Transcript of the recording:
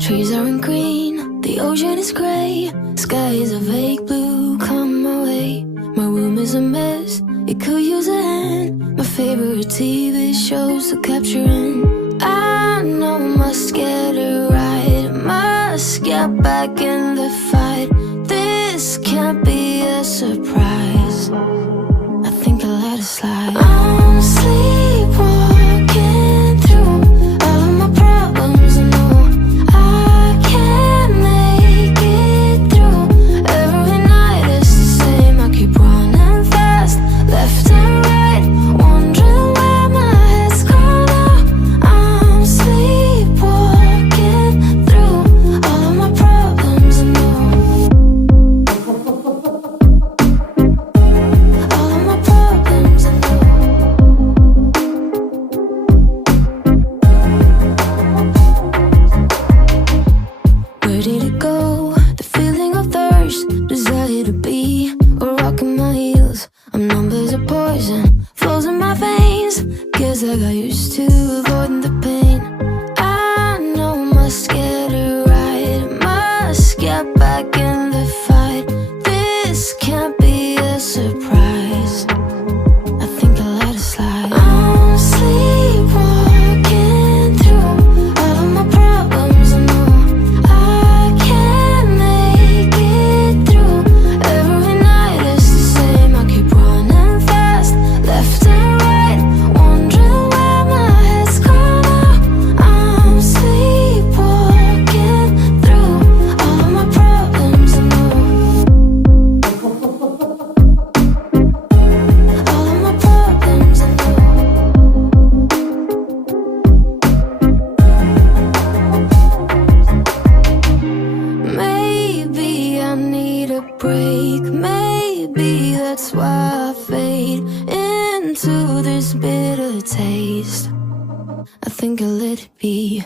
Trees aren't green, the ocean is grey, sky is a vague blue, come my way. My room is a mess, it could use a hand. My favorite TV shows are capturing. I know I must get it right, must get back in the fight. This can't be a surprise, I think I'll let it slide. I'm sleepwalking through all of my problems, I know I can't make it through. Every night it's the same, I keep running fast, left and right, wondering where my head's gone now. I'm sleepwalking through all of my problems, I know. All of my problems, I know. Where did it go? The feeling of thirst, desire to be a rock in my heels. I'm numb as a poison, flows in my veins. Guess I got used to avoiding the pain. I know I must get it right, must get back in the fight. This can't be a surprise, I think I'll let it slide. I'm sleepwalking through all of my problems, I know I can't make it through. Every night it's the same, I keep running fast, left and right, wondering where my head's gone now. I'm sleepwalking through all of my problems, I know. All of my problems, I know. Maybe I need a break, maybe that's why I fade into this bitter taste. I think I'll let it be.